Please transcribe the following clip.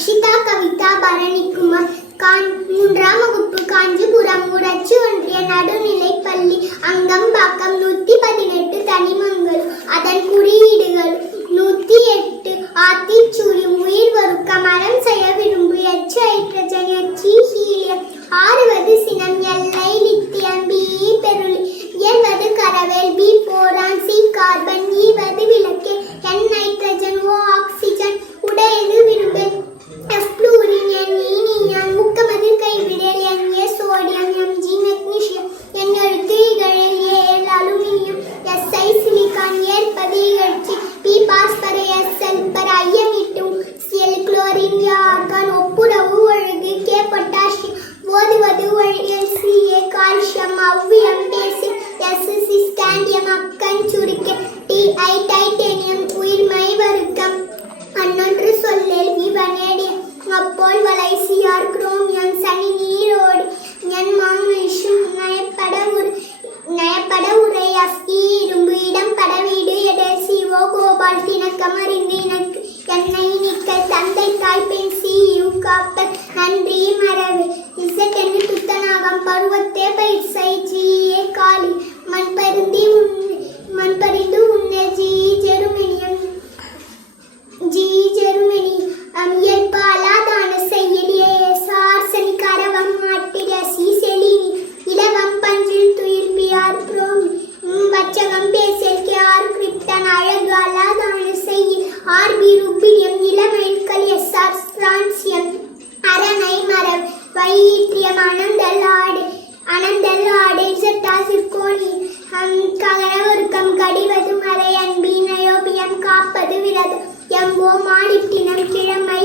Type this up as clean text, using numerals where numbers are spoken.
அக்ஷிதா கவிதா பரணிக்குமார். 3ஆம் வகுப்பு, காஞ்சிபுரம் ஊராட்சி ஒன்றிய நடுநிலைப் பள்ளி, அங்கம்பாக்கம். 118 தனிமங்களும் அதன் குறியீடுகள். 108 ஆத்திச்சூடி, உயிர் வருக்க, மரம் செய்ய விரும்பு, ஹைட்ரஜன், ஹீலியம். 6வது சினம், எல்லை லித்தியம், பி பெருளி. 7வது கரவேல், பி போரான், சி கார்பன். 7வது விளக்கு, என் நைட்ரஜன், ஓ ஆக்சிஜன். உடையது விரும்பு, எஃப் புளூரின், என் நீனியம். முக்கமதில் கைவிடல், N A sodium, M G magnesium. என் எழுத்து இகழில், A aluminium. S I silicon, ஏற்பது இகழ்ச்சி, பி பாஸ்பரை, எஸ் சல்பர். ஐயமிட்டும், எல் குளோரின், ஆர்கான். ஒப்புரவு ஒழுகு, கே பொட்டாசியம். ஓதுவது ஒழியல், சி ஏ கால்சியம். அவ்வியம் பேசி, எஸ் சி ஸ்டாண்டியம். அக்கன் சுருக்க, டி ஐ டைட்டேனியம். உயிர்மை வருக்கம், அன்னொன்று சொல்லல், வி வனேடியம். அப்போல் வலை, சிஆர் குரோமியம். சனி நீரோடு, என் மாங்கனீசியம். நயப்பட உரை, எஃப் இரும்பு. இடம் பட வீடு, எடே சிஓ கோபால். திணக்கம் அறிந்து இனக்கு, எண்ணெய் நிக்கல். தந்தை தாய் பெண், சி யு காப்பர். நன்றி மரபு, இசட்டென்று துத்தநாகம். பருவத்தே பயிர் செய், ஜி ஏ காலி. மண்பருந்தி மண்பறிந்து உண்ண, ஜி ஜெருமெனியம். இயல்பு அலாதான செயல், ஏசார்சனி. கரவம் ஆட்டிட, சி செலினி. இலவம் பஞ்சில் துயில், பி ஆர் புரோமி. வச்சகம் பேசல், கே ஆர் கிரிப்டன். அழகு அலாதான செயல், ஆர் பி ருபினியம். இளமெழுக்கள், எஸ் ஆர் பிரான்சியம். அரணை மரம், வைட்ரியம். அனந்தல் ஆடு, இசட்டா சிர்கோனி. ககனவருக்கம், கடிவது மறை, அன்பி நயோபியம். காப்பது விரதம், எம் ஓ மாடிட்டினம். கிழமை